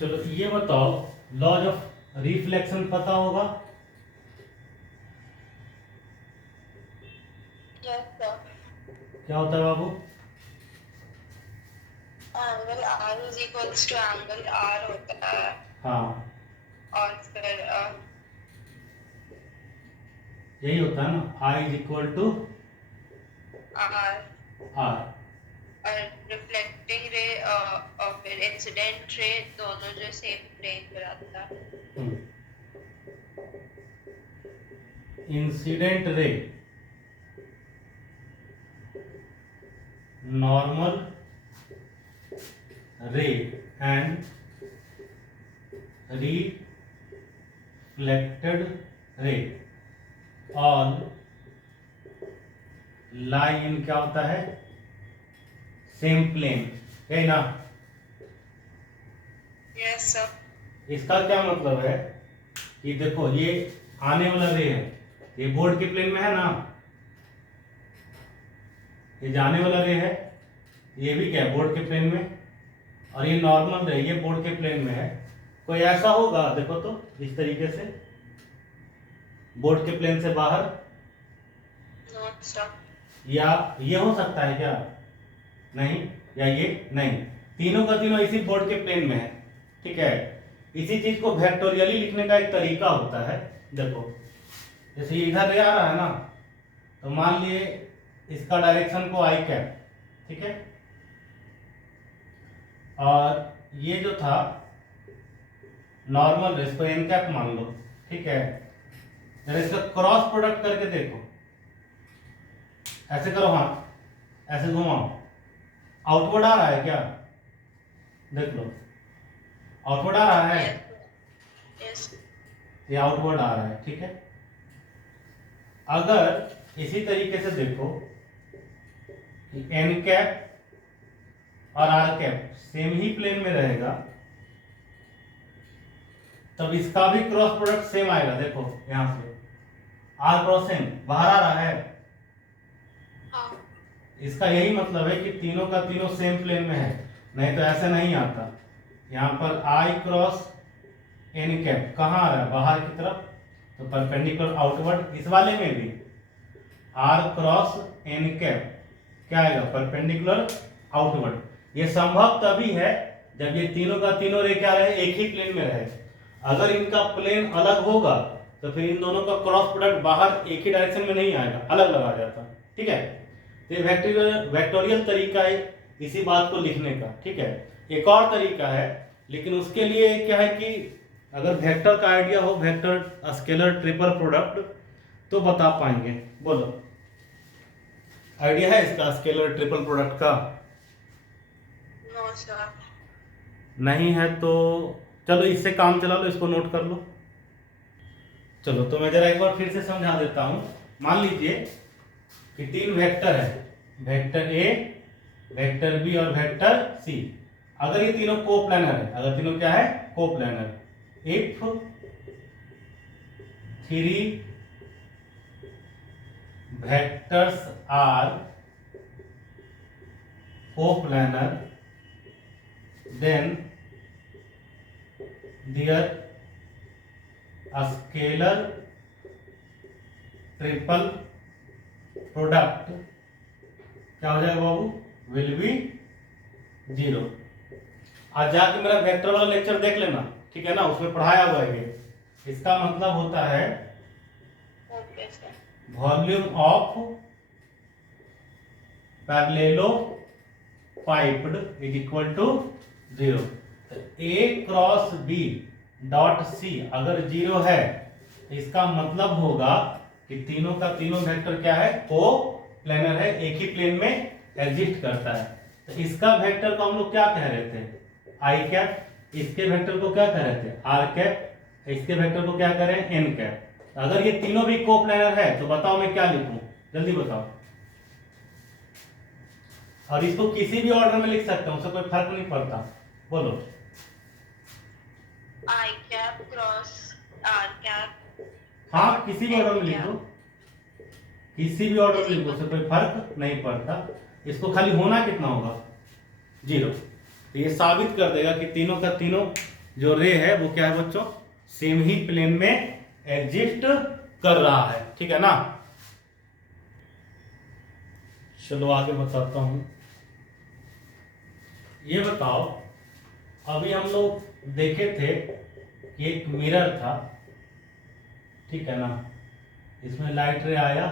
चलो ये बताओ, लॉज ऑफ रिफ्लेक्शन पता होगा? Yes sir. क्या होता है बाबू? Angle r is equals to angle r होता है। हाँ, और फिर यही होता है ना, i is equal to r r. और रिफ्लेक्टिंग रे और फिर इंसिडेंट रे दोनों जो सेम प्लेन पर आता है। Incident ray normal ray and reflected ray all lie in क्या होता है, सेम प्लेन, है ना? Yes sir. इसका क्या मतलब है कि देखो ये आने वाला रे है, ये बोर्ड के प्लेन में है ना, ये जाने वाला रे है, ये भी क्या है, बोर्ड के प्लेन में, और ये नॉर्मल रे ये बोर्ड के प्लेन में है। कोई ऐसा होगा देखो तो इस तरीके से बोर्ड के प्लेन से बाहर, नॉट सर। या ये हो सकता है क्या? नहीं, या ये नहीं, तीनों का तीनों इसी बोर्ड के प्लेन में है, ठीक है। इसी चीज को वेक्टोरियली लिखने का एक तरीका होता है। देखो जैसे इधर रे आ रहा है ना, तो मान लिए इसका डायरेक्शन को आई कैप, ठीक है, और ये जो था नॉर्मल रे, इसको एन कैप मान लो, ठीक है। जरा इसका क्रॉस प्रोडक्ट करके देखो, ऐसे करो, हाथ ऐसे घुमाओ, आउटवर्ड आ रहा है क्या? देख लो, आउटवर्ड आ रहा है, यस। ये आउटवर्ड आ रहा है, ठीक है। अगर इसी तरीके से देखो कि एन कैप और आर कैप सेम ही प्लेन में रहेगा, तब इसका भी क्रॉस प्रोडक्ट सेम आएगा। देखो यहां से आर क्रॉस एन बाहर आ रहा है, हाँ। इसका यही मतलब है कि तीनों का तीनों सेम प्लेन में है, नहीं तो ऐसे नहीं आता। यहाँ पर आई क्रॉस एन कैप कहाँ आ रहा है, बाहर की तरफ, तो परपेंडिकुलर आउटवर्ड। इस वाले में भी आर क्रॉस एन कैप क्या आएगा, परपेंडिकुलर आउटवर्ड। ये संभव तभी है जब ये तीनों का तीनों रे क्या रहे, एक ही प्लेन में रहे। अगर इनका प्लेन अलग होगा तो फिर इन दोनों का क्रॉस प्रोडक्ट बाहर एक ही डायरेक्शन में नहीं आएगा, अलग लगा जाता, ठीक है। तो ये वेक्टोरियल तरीका है इसी बात को लिखने का, ठीक है। एक और तरीका है, लेकिन उसके लिए क्या है कि अगर वेक्टर का आइडिया हो, वेक्टर स्केलर ट्रिपल प्रोडक्ट, तो बता पाएंगे। बोलो, आइडिया है इसका स्केलर ट्रिपल प्रोडक्ट का? No sir. नहीं है तो चलो इससे काम चला लो, इसको नोट कर लो। चलो तो मैं जरा एक बार फिर से समझा देता हूं। मान लीजिए कि तीन वेक्टर है, वेक्टर ए, वेक्टर बी और वेक्टर सी। अगर ये तीनों कोप्लैनर है, अगर तीनों क्या है, coplanar, if three vectors are coplanar then their scalar triple product क्या हो जाएगा बाबू, विल बी 0। आज जाके मेरा वेक्टर वाला लेक्चर देख लेना, ठीक है ना, उसमें पढ़ाया हुआ है ये। इसका मतलब होता है okay sir. Volume of parallelepiped is equal to 0। A cross b dot c अगर 0 है, तो इसका मतलब होगा कि तीनों का तीनों वेक्टर क्या है, को प्लेनर है, एक ही प्लेन में एग्जिस्ट करता है। तो इसका वेक्टर को हम लोग क्या कह रहे थे, आई कैप, इसके वेक्टर को क्या कह रहे थे, आर कैप, इसके वेक्टर को क्या कह रहे हैं, एन कैप। अगर ये तीनों भी को प्लेनर है तो बताओ मैं क्या लिखूं, जल्दी बताओ। और इसको किसी भी ऑर्डर में लिख सकता हूं, उससे कोई फर्क नहीं पड़ता, बोलो। आई कैप क्रॉस आर कैप। हाँ, किसी भी ऑर्डर में लिख दो, किसी भी ऑर्डर में लिख दो, उससे कोई फर्क नहीं पड़ता। इसको खाली होना कितना होगा, 0। तो ये साबित कर देगा कि तीनों का तीनों जो रे है वो क्या है बच्चों, सेम ही प्लेन में एग्जिस्ट कर रहा है, ठीक है ना। चलो आगे बताता हूं। ये बताओ, अभी हम लोग देखे थे कि एक मिरर था, ठीक है ना, इसमें लाइट रे आया,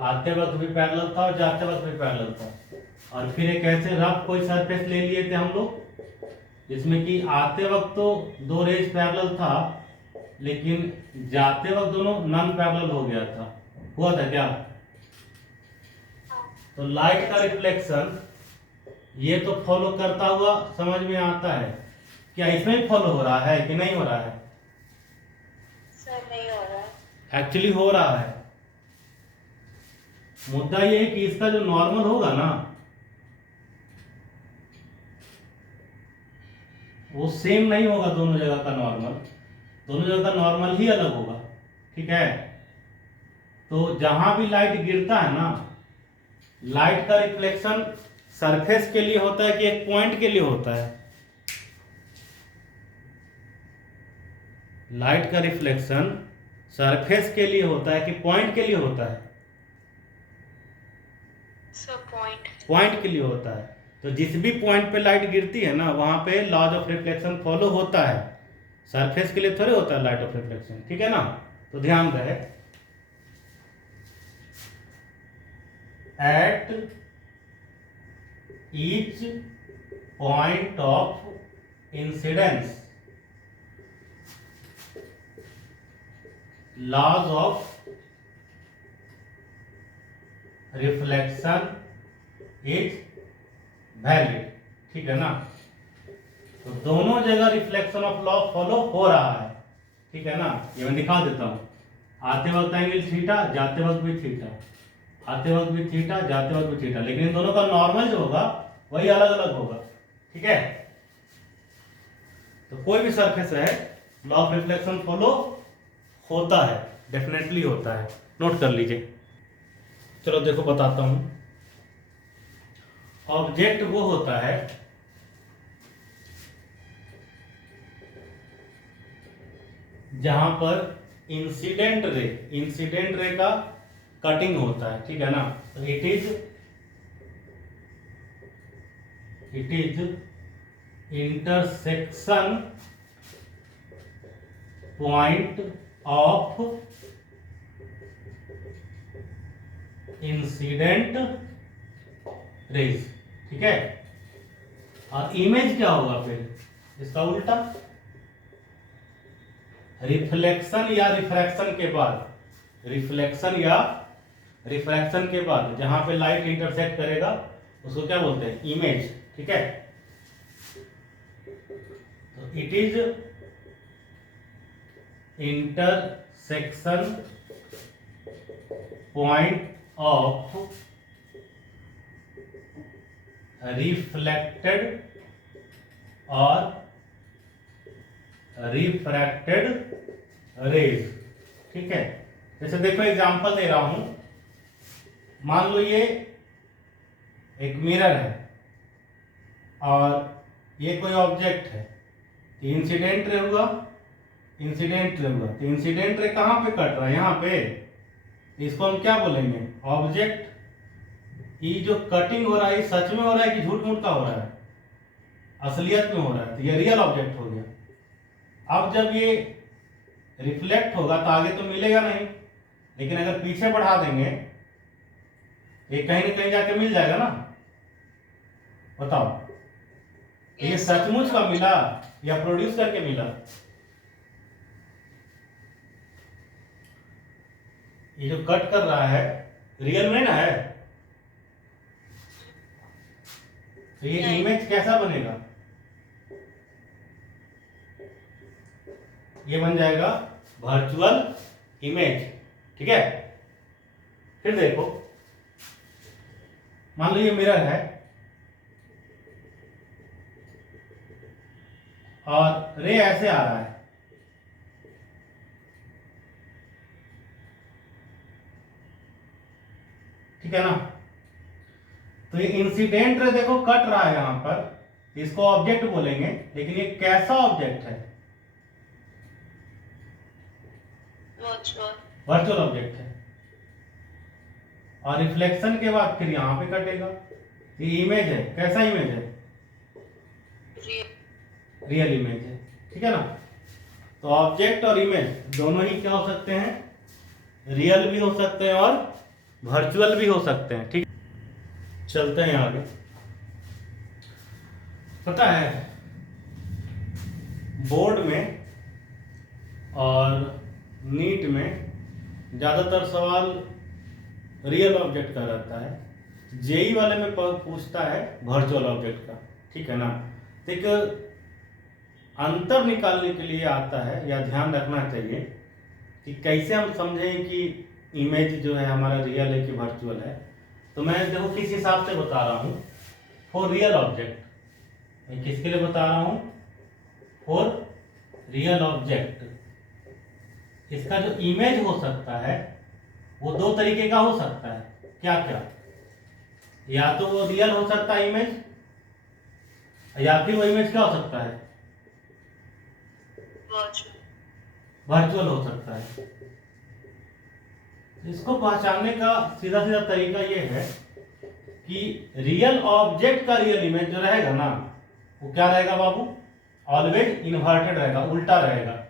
आते वक्त भी पैरेलल था और जाते वक्त भी पैरेलल था, और फिर एक ऐसे रफ कोई सरफेस ले लिए थे हम लोग जिसमें कि आते वक्त तो दो रेज पैरेलल था, लेकिन जाते वक्त दोनों नॉन पैरेलल हो गया था, हुआ था क्या। तो लाइट का रिफ्लेक्शन ये तो फॉलो करता हुआ समझ में आता है, क्या इसमें भी फॉलो हो रहा है कि नहीं हो रहा है। सर नहीं हो रहा है। एक्चुअली हो रहा है। मुद्दा ये है कि इसका जो नॉर्मल होगा ना वो सेम नहीं होगा, दोनों जगह का नॉर्मल, दोनों जगह का नॉर्मल ही अलग होगा, ठीक है। तो जहां भी लाइट गिरता है ना, लाइट का रिफ्लेक्शन सरफेस के लिए होता है कि एक पॉइंट के लिए होता है। लाइट का रिफ्लेक्शन सरफेस के लिए होता है कि पॉइंट के लिए होता है। Sir point. पॉइंट के लिए होता है। तो जिस भी पॉइंट पे लाइट गिरती है ना वहां पे लॉज ऑफ रिफ्लेक्शन फॉलो होता है, सरफेस के लिए थोड़े होता है लाइट ऑफ रिफ्लेक्शन, ठीक है ना। तो ध्यान रहे, at each point of incidence laws of reflection is valid, ठीक है ना। तो दोनों जगह रिफ्लेक्शन ऑफ लॉ फॉलो हो रहा है, ठीक है ना। ये मैं दिखा देता हूं, आते वक्त एंगल थीटा, जाते वक्त भी थीटा, आते वक्त भी थीटा, जाते वक्त भी थीटा, लेकिन इन दोनों का नॉर्मल जो होगा वही अलग अलग होगा, ठीक है। तो कोई भी सरफेस है लॉ ऑफ रिफ्लेक्शन फॉलो होता है, डेफिनेटली होता है, नोट कर लीजिए। चलो देखो बताता हूं। ऑब्जेक्ट वो होता है जहां पर इंसिडेंट रे का कटिंग होता है, ठीक है ना। तो it is intersection point of incident raise, ठीक है। और इमेज क्या होगा फिर, इसका उल्टा, रिफ्लेक्शन या रिफ्रैक्शन के बाद, रिफ्लेक्शन या रिफ्रैक्शन के बाद जहां पे लाइट इंटरसेक्ट करेगा उसको क्या बोलते हैं, इमेज, ठीक है। तो it is intersection point of reflected और रिफ्रैक्टेड रेज, ठीक है। जैसे देखो एग्जांपल दे रहा हूं, मान लो ये एक मिरर है और ये कोई ऑब्जेक्ट है, इंसिडेंट रे हुआ, इंसिडेंट रे हुआ, तो इंसिडेंट रे कहां पे कट रहा है, यहां पे, इसको हम क्या बोलेंगे, ऑब्जेक्ट। ये जो कटिंग हो रहा है सच में हो रहा है कि झूठ मूठ का हो रहा है, असलियत में हो रहा है, तो ये रियल ऑब्जेक्ट हो गया। अब जब ये रिफ्लेक्ट होगा तो आगे तो मिलेगा नहीं, लेकिन अगर पीछे बढ़ा देंगे ये कहीं ना कहीं जाके मिल जाएगा ना, बताओ। ये सचमुच का मिला या प्रोड्यूस करके मिला, ये जो कट कर रहा है रियल में ना है, तो ये इमेज कैसा बनेगा, ये बन जाएगा वर्चुअल इमेज, ठीक है। फिर देखो, मान लो ये मिरर है और रे ऐसे आ रहा है, ठीक है ना। तो ये इंसिडेंट रे देखो कट रहा है यहां पर, इसको ऑब्जेक्ट बोलेंगे, लेकिन ये कैसा ऑब्जेक्ट है? वर्चुअल ऑब्जेक्ट है। और रिफ्लेक्शन के बाद फिर यहाँ पे कटेगा। ये इमेज है, कैसा इमेज है? रियल इमेज है, ठीक है ना। तो ऑब्जेक्ट और इमेज दोनों ही क्या हो सकते हैं? रियल भी हो सकते हैं और वर्चुअल भी हो सकते हैं, ठीक। चलते हैं आगे। पता है बोर्ड में और नीट में ज्यादातर सवाल रियल ऑब्जेक्ट का रहता है, जेई वाले में पूछता है वर्चुअल ऑब्जेक्ट का, ठीक है ना। तो एक अंतर निकालने के लिए आता है, या ध्यान रखना चाहिए कि कैसे हम समझें कि इमेज जो है हमारा रियल है कि वर्चुअल है। तो मैं देखो किस हिसाब से बता रहा हूँ। फॉर रियल ऑब्जेक्ट, मैं किसके लिए बता रहा हूँ? फॉर रियल ऑब्जेक्ट, इसका जो इमेज हो सकता है वो दो तरीके का हो सकता है। क्या क्या? या तो वो रियल हो सकता है इमेज, या फिर वो इमेज क्या हो सकता है? वर्चुअल हो सकता है। इसको पहचानने का सीधा सीधा तरीका ये है कि रियल ऑब्जेक्ट का रियल इमेज जो रहेगा ना, वो क्या रहेगा बाबू? ऑलवेज इन्वर्टेड रहेगा, उल्टा रहेगा।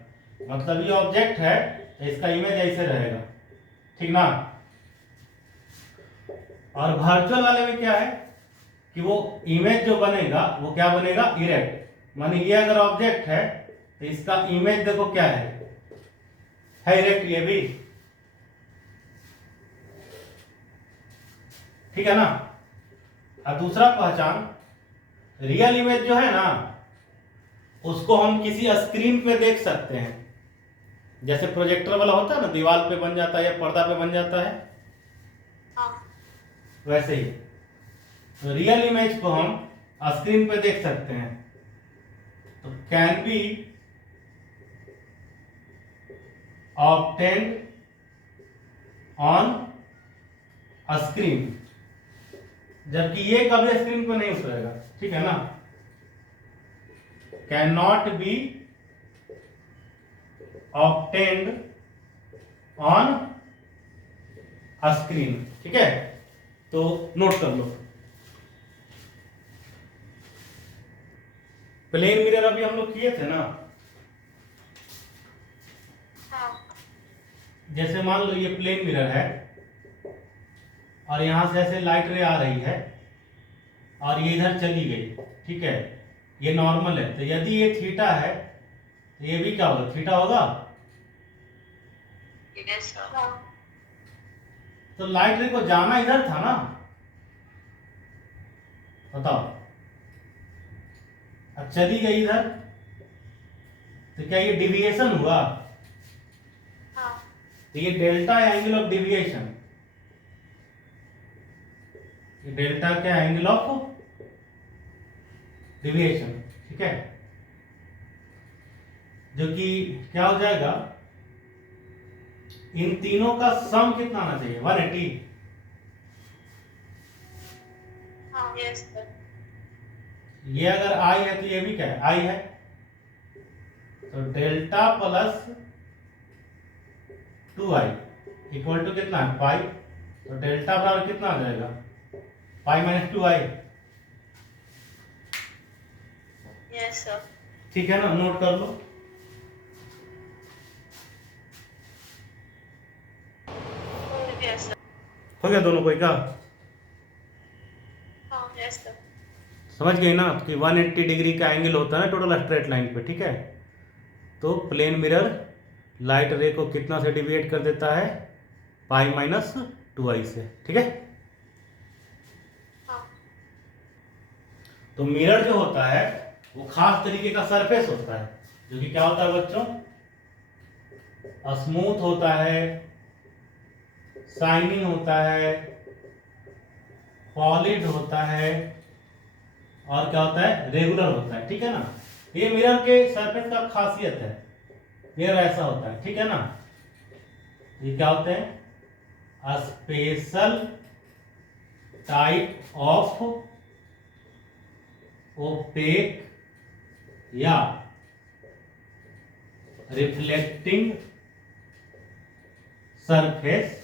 मतलब ये ऑब्जेक्ट है तो इसका इमेज ऐसे रहेगा, ठीक ना। और वर्चुअल वाले में क्या है कि वो इमेज जो बनेगा वो क्या बनेगा? इरेक्ट। माने ये अगर ऑब्जेक्ट है तो इसका इमेज देखो क्या है इरेक्ट, ये भी, ठीक है ना। और दूसरा पहचान, रियल इमेज जो है ना उसको हम किसी स्क्रीन पे देख सकते हैं, जैसे प्रोजेक्टर वाला होता है ना, दीवार पे बन जाता है या पर्दा पे बन जाता है, वैसे ही तो रियल इमेज को हम स्क्रीन पे देख सकते हैं। तो can be obtained on screen, जबकि ये कभी स्क्रीन पे नहीं उतरेगा, ठीक है ना। Can not be obtained on screen, ठीक है। तो नोट कर लो। प्लेन मिरर अभी हम लोग किए थे ना। जैसे मान लो ये प्लेन मिरर है और यहां से ऐसे लाइट रे आ रही है और ये इधर चली गई, ठीक है। ये नॉर्मल है, तो यदि ये थीटा है तो ये भी क्या होगा? थीटा होगा। तो लाइट रे को जाना इधर था ना, बताओ। अब चली गई इधर तो क्या ये डिविएशन हुआ? तो ये डेल्टा एंगल ऑफ डिविएशन, ये डेल्टा क्या एंगल ऑफ डिविएशन, ठीक है। जो कि क्या हो जाएगा? इन तीनों का सम कितना आना चाहिए? 180। ये अगर आई है तो ये भी क्या है? आई है। तो delta plus 2i equal to कितना है? पाई। तो डेल्टा बराबर कितना आ जाएगा? Pi minus 2i। Yes sir. ठीक है ना, नोट कर लो। Yes sir. हो गया दोनों कोई का? Yes sir. समझ गए ना कि 180 डिग्री का एंगल होता है टोटल स्ट्रेट लाइन पे, ठीक है। तो प्लेन मिरर लाइट रे को कितना से डिविएट कर देता है? पाई माइनस 2i से, ठीक है। तो मिरर जो होता है वो खास तरीके का सरफेस होता है, जो कि क्या होता है बच्चों? स्मूथ होता है, शाइनिंग होता है, पॉलिड होता है, और क्या होता है? रेगुलर होता है, ठीक है ना। ये मिरर के सरफेस का खासियत है, मिरर ऐसा होता है, ठीक है ना। ये क्या होते हैं? स्पेशल टाइप ऑफ ओपेक या रिफ्लेक्टिंग सरफेस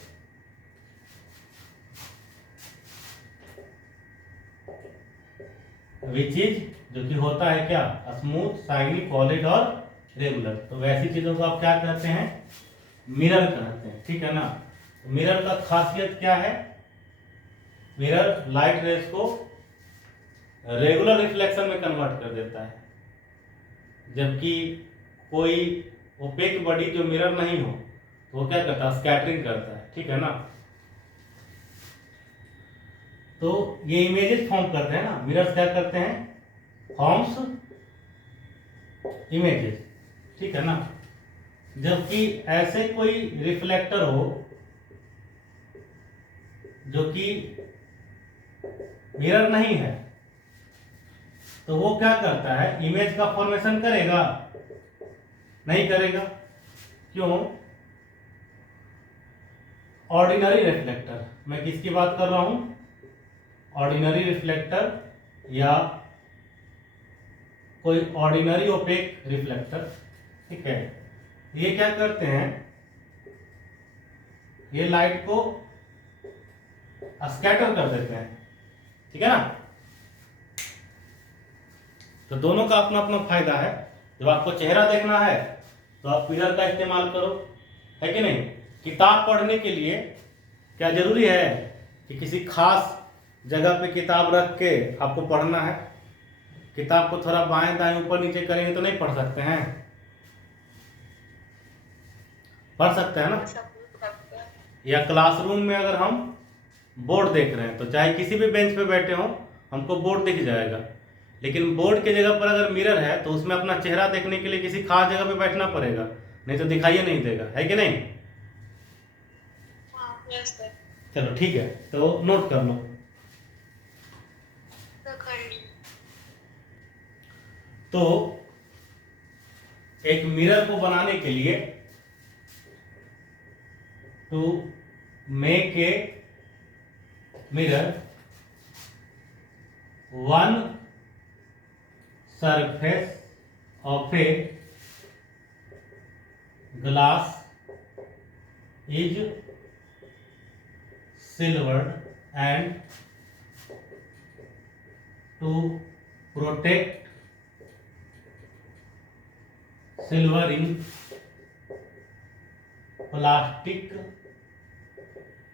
विच इज, जो कि होता है क्या, स्मूथ, शाइनी, पॉलिश और रेगुलर। तो वैसी चीजों को आप क्या कहते हैं, मिरर कहते हैं, ठीक है ना। तो मिरर का खासियत क्या है, मिरर लाइट रेज को रेगुलर रिफ्लेक्शन में कन्वर्ट कर देता है, जबकि कोई ओपेक बॉडी जो मिरर नहीं हो तो वो क्या करता है, स्कैटरिंग करता है, ठीक है ना। तो ये इमेजेस फॉर्म करते हैं ना, मिरर्स क्या करते हैं, फॉर्म्स इमेजेस, ठीक है ना। जबकि ऐसे कोई रिफ्लेक्टर हो जो कि मिरर नहीं है, तो वो क्या करता है, इमेज का फॉर्मेशन करेगा, नहीं करेगा। क्यों, ऑर्डिनरी रिफ्लेक्टर, मैं किसकी बात कर रहा हूं, ऑर्डिनरी रिफ्लेक्टर या कोई ऑर्डिनरी ओपेक रिफ्लेक्टर, ठीक है। ये क्या करते हैं, ये लाइट को स्कैटर कर देते हैं, ठीक है ना। तो दोनों का अपना अपना फायदा है। जब आपको चेहरा देखना है तो आप मिरर का इस्तेमाल करो, है कि नहीं। किताब पढ़ने के लिए क्या जरूरी है कि किसी खास जगह पे किताब रख के आपको पढ़ना है, किताब को थोड़ा बाएं दाएं ऊपर नीचे करेंगे तो नहीं पढ़ सकते हैं, पढ़ सकते हैं ना। या क्लासरूम में अगर हम बोर्ड देख रहे हैं तो चाहे किसी भी बेंच पे बैठे हो हमको बोर्ड दिख जाएगा, लेकिन बोर्ड की जगह पर अगर मिरर है तो उसमें अपना चेहरा देखने के लिए किसी खास जगह पे बैठना पड़ेगा, नहीं तो दिखाई नहीं देगा, है कि नहीं। Yes sir. चलो ठीक है, तो नोट कर लो। तो एक मिरर को बनाने के लिए, to make a mirror, one surface of a glass is silvered and to protect silvering plastic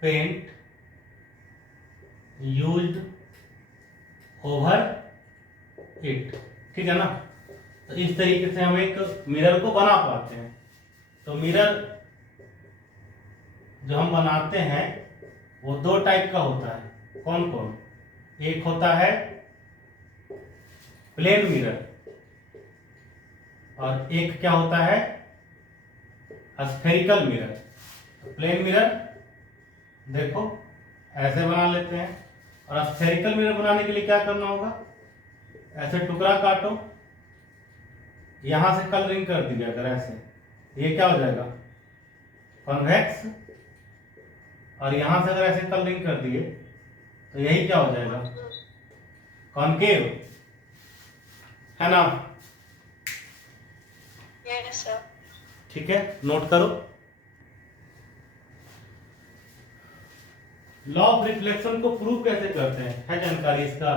paint used over it, ठीक है ना। तो इस तरीके से हम एक मिरर को बना पाते हैं। तो मिरर जो हम बनाते हैं वो दो टाइप का होता है, कौन कौन, एक होता है प्लेन मिरर और एक क्या होता है, स्फेरिकल मिरर। प्लेन मिरर देखो ऐसे बना लेते हैं, और स्फेरिकल मिरर बनाने के लिए क्या करना होगा, ऐसे टुकड़ा काटो, यहां से कलरिंग कर दीजिए, अगर ऐसे, ये क्या हो जाएगा, कॉन्वेक्स, और यहां से अगर ऐसे कलरिंग कर दिए तो यही क्या हो जाएगा, कॉनकेव, है ना। Yes sir. ठीक है, नोट करो। लॉ ऑफ रिफ्लेक्शन को प्रूव कैसे करते हैं, है जानकारी इसका।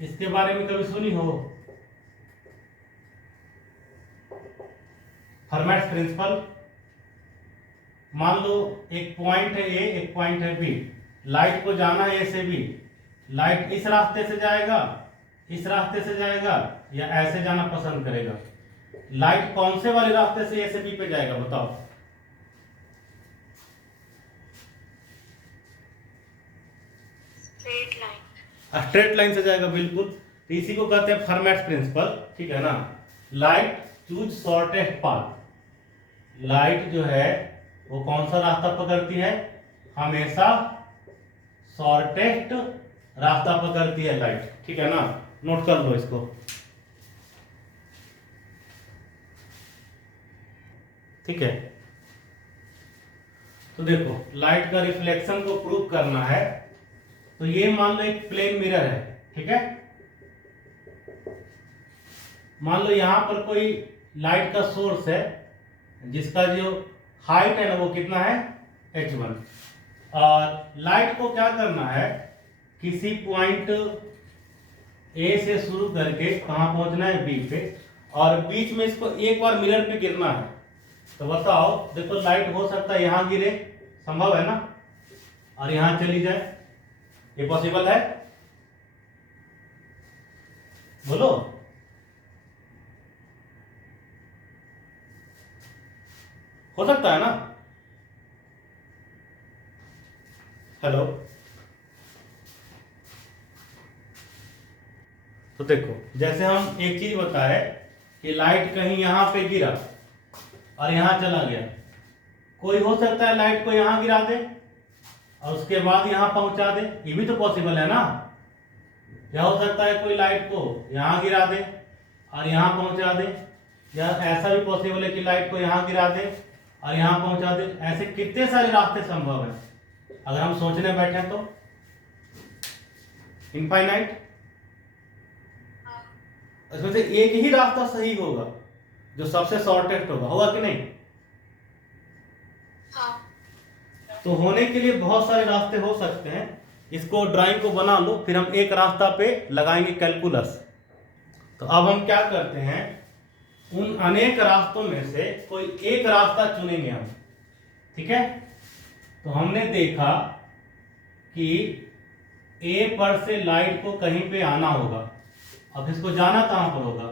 इसके बारे में कभी सुनी हो, फर्मेट्स प्रिंसिपल। मान लो एक पॉइंट है ए, एक पॉइंट है बी, लाइट को जाना है ए से बी, लाइट इस रास्ते से जाएगा, इस रास्ते से जाएगा, या ऐसे जाना पसंद करेगा। लाइट कौन से वाले रास्ते से ए से बी पे जाएगा बताओ। Straight line. स्ट्रेट लाइन से जाएगा, बिल्कुल। इसी को कहते हैं फर्मेट्स प्रिंसिपल, ठीक है ना। Light choose shortest path, light जो है वो कौन सा रास्ता पकड़ती है, हमेशा शॉर्टेस्ट रास्ता पकड़ती है लाइट, ठीक है ना। नोट कर लो इसको, ठीक है। तो देखो लाइट का रिफ्लेक्शन को प्रूव करना है, तो ये मान लो एक प्लेन मिरर है, ठीक है। मान लो यहां पर कोई लाइट का सोर्स है जिसका जो हाइट है ना वो कितना है h1, और लाइट को क्या करना है, किसी पॉइंट ए से शुरू करके कहां पहुंचना है बी पे, और बीच में इसको एक बार मिरर पे गिरना है। तो बताओ, देखो लाइट हो सकता है यहां गिरे, संभव है ना, और यहां चली जाए, ये पॉसिबल है? बोलो। हो सकता है ना? हेलो। तो देखो जैसे हम एक चीज बताए कि लाइट कहीं यहां पे गिरा और यहां चला गया, कोई हो सकता है लाइट को यहां गिरा दे और उसके बाद यहां पहुंचा दे, ये भी तो पॉसिबल है ना। या हो सकता है कोई लाइट को यहां गिरा दे और यहां पहुंचा दे, या ऐसा भी पॉसिबल है कि लाइट को यहां गिरा दे और यहां पहुंचा दे। ऐसे कितने सारे रास्ते संभव है अगर हम सोचने बैठे तो, इनफाइनाइट। इसमें से एक ही रास्ता सही होगा जो सबसे शॉर्टेस्ट होगा कि नहीं? हाँ। तो होने के लिए बहुत सारे रास्ते हो सकते हैं, इसको ड्राइंग को बना लो, फिर हम एक रास्ता पे लगाएंगे कैलकुलस। तो अब हम क्या करते हैं, उन अनेक रास्तों में से कोई एक रास्ता चुनेंगे हम, ठीक है। तो हमने देखा कि ए पर से लाइट को कहीं पे आना होगा, अब इसको जाना कहां पर होगा,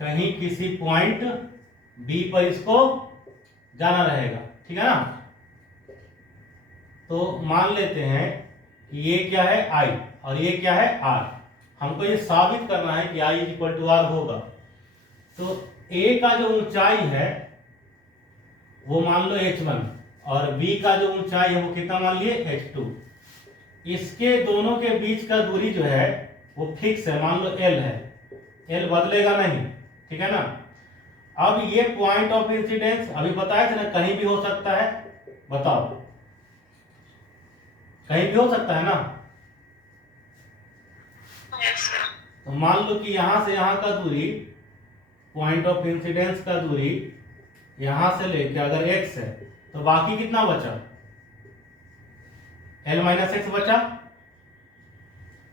कहीं किसी पॉइंट बी पर इसको जाना रहेगा, ठीक है ना। तो मान लेते हैं कि ये क्या है I और ये क्या है R, हमको ये साबित करना है कि I इक्वल टू R होगा। तो A का जो ऊंचाई है वो मान लो h1 और B का जो ऊंचाई है वो कितना मान लिए h2, इसके दोनों के बीच का दूरी जो है वो फिक्स है, मान लो L है, L बदलेगा नहीं, ठीक है ना। अब ये पॉइंट ऑफ इंसिडेंस अभी बताया था ना, कहीं भी हो सकता है, बताओ कहीं भी हो सकता है ना। तो मान लो कि यहां से यहां का दूरी, पॉइंट ऑफ इंसिडेंस का दूरी यहां से लेके अगर x है तो बाकी कितना बचा, L माइनस एक्स बचा।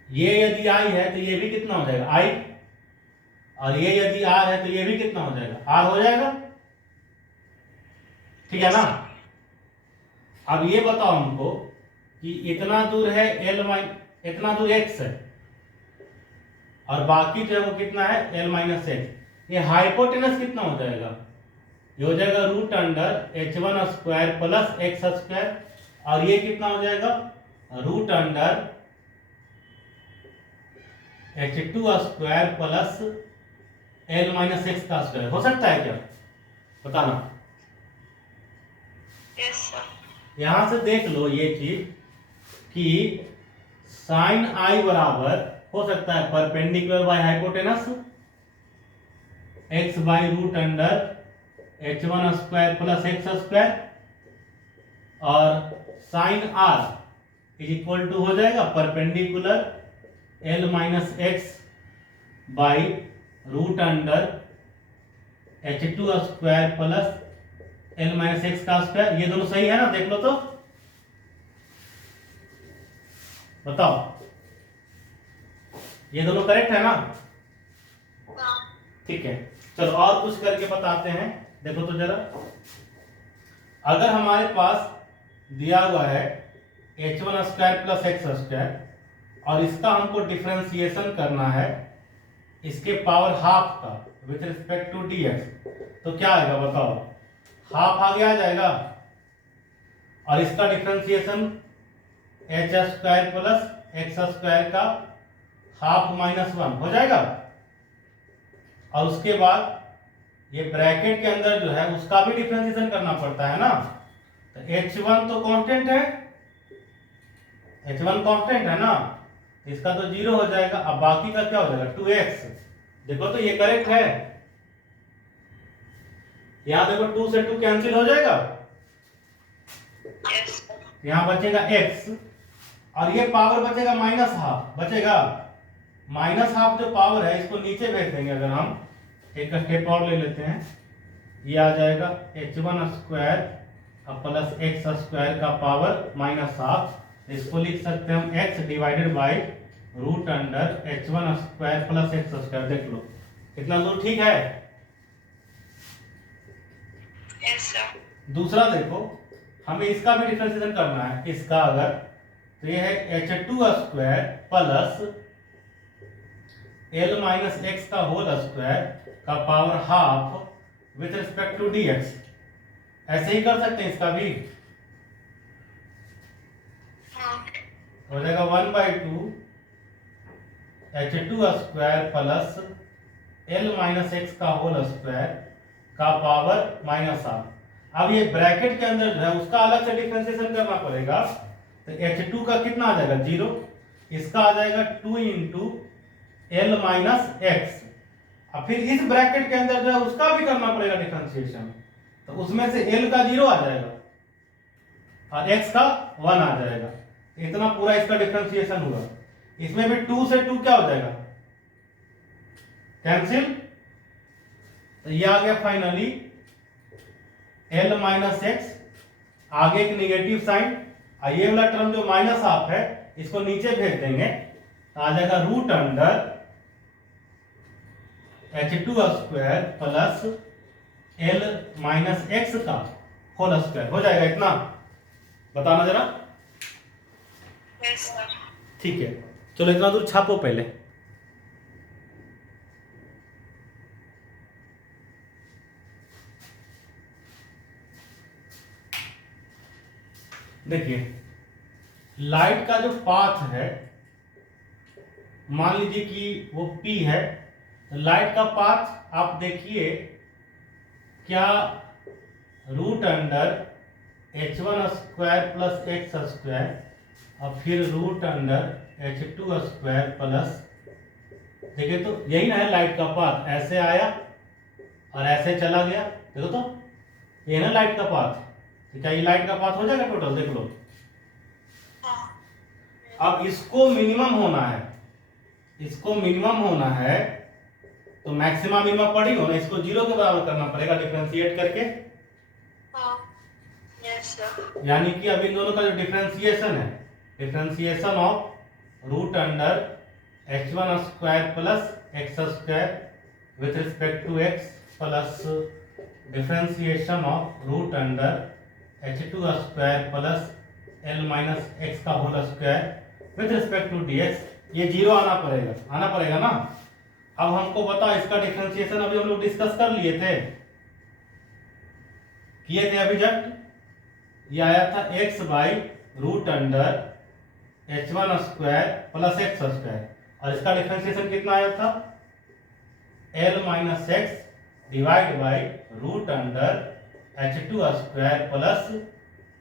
ये यदि I है तो ये भी कितना हो जाएगा I, और ये यदि R है तो ये भी कितना हो जाएगा R हो जाएगा, ठीक है ना। अब ये बताओ हमको कि इतना दूर है इतना दूर x है और बाकी जो है वो कितना है L माइनस एक्स, ये हाइपोटेनस कितना हो जाएगा, ये हो जाएगा root under h1 square plus x square, और ये कितना हो जाएगा root under h2 square plus L minus x का स्क्वायर। हो सकता है क्या, बताना। Yes sir. यहां से देख लो ये चीज कि साइन I बराबर हो सकता है perpendicular by hypotenuse x by root under h1 square plus x square, और sine R is equal to हो जाएगा perpendicular L minus x by root under h2 square plus L minus x का स्क्वायर। ये दोनों सही है ना, देख लो तो बताओ, ये दोनों करेक्ट है ना। ठीक है, चलो और कुछ करके बताते हैं। देखो तो जरा, अगर हमारे पास दिया हुआ है h1 square plus x square और इसका हमको डिफरेंशिएशन करना है इसके पावर हाफ का विथ रिस्पेक्ट टू dx, तो क्या आएगा बताओ, हाफ आगे आ जाएगा, और इसका differentiation H square plus x square का हाफ माइनस 1 हो जाएगा, और उसके बाद ये ब्रैकेट के अंदर जो है उसका भी डिफरेंशिएशन करना पड़ता है ना। तो h1 तो कांस्टेंट है, h1 कांस्टेंट है ना, इसका तो 0 हो जाएगा। अब बाकी का क्या हो जाएगा 2x। देखो तो ये करेक्ट है, यहां देखो 2 से 2 कैंसिल हो जाएगा, Yes, sir. यहाँ बचेगा x और ये पावर बचेगा -12 बचेगा। -12 जो पावर है इसको नीचे भेज देंगे। अगर हम एक स्टेप और ले लेते हैं, ये आ जाएगा h1² प्लस x² का पावर -12। इसको लिख सकते हैं हम x divided by √h1² plus x²। देख लो कितना दूर ठीक है। Yes, sir. दूसरा देखो, हमें इसका भी डिफरेंशिएशन करना है। इसका अगर तो ये है h2² plus l minus x का होल स्क्वायर का power half with respect to dx। ऐसे ही कर सकते हैं इसका भी। हाँ, हो जाएगा 1/2 h2² plus l minus x का होल स्क्वायर का पावर -12। अब ये ब्रैकेट के अंदर जो है उसका अलग से डिफरेंशिएशन करना पड़ेगा। तो h2 का कितना आ जाएगा 0, इसका आ जाएगा 2 इंटू l माइनस एक्स। अब फिर इस ब्रैकेट के अंदर जो है उसका भी करना पड़ेगा डिफरेंशिएशन। तो उसमें से l का 0 आ जाएगा और x का 1 आ जाएगा। इतना पूरा इसका डिफरेंशिएशन हुआ। इसमें भी 2 से 2 क्या हो जाएगा, कैंसिल। तो ये आ गया फाइनली l माइनस एक्स, आगे एक निगेटिव साइन। ये वाला टर्म जो -12 है इसको नीचे भेज देंगे, आ जाएगा √h2² plus l minus x का होल स्क्वायर हो जाएगा। इतना बताना जरा। yes, sir. ठीक है, चलो इतना दूर छापो पहले। देखिए लाइट का जो पाथ है, मान लीजिए कि वो P है। तो लाइट का पाथ आप देखिए क्या √h1² प्लस x² और फिर √h2² प्लस, देखिए तो यही ना है लाइट का पाथ। ऐसे आया और ऐसे चला गया। देखो तो ये ना लाइट का पाथ। तो क्या ये लाइट का पाथ हो जाएगा टोटल, देख लो। हाँ, अब इसको मिनिमम होना है, इसको मिनिमम होना है तो मैक्सिमम मिनिमम पड़ ही होना। इसको 0 के बराबर करना पड़ेगा डिफरेंशिएट करके। हाँ, yes, sir. यानी कि अब इन दोनों का जो डिफरेंशिएशन है, differentiation of √h1² plus x² with respect to x plus differentiation of √h2² plus l minus x का whole square with respect to dx, ये 0 आना पड़ेगा ना। अब हमको बता इसका डिफरेंशिएशन अभी हम लोग डिस्कस कर लिए थे, किए थे अभी जस्ट। ये आया था x by √h1² plus x² और इसका डिफरेंशिएशन कितना आया था l minus x divide by √h2² plus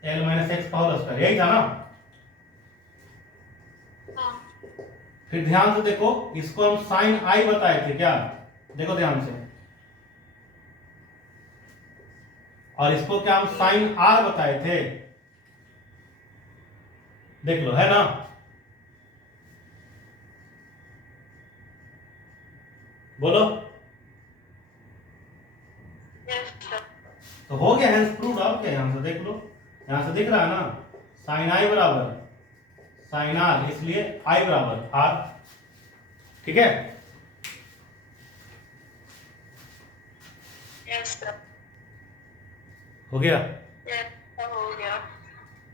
l minus x का होल स्क्वायर, यही था ना। हाँ, फिर ध्यान से देखो, इसको हम साइन आई बताए थे क्या, देखो ध्यान से। और इसको क्या हम साइन आर बताए थे, देख लो, है ना। बोलो। yes, sir. तो हो गया हैंस प्रूव। अब क्या यहां से देख लो, यहां से दिख रहा है ना साइन आई बराबर साइन आर, इसलिए आई बराबर आर। ठीक है, Yes, sir. हो गया। Yes, sir, हो गया.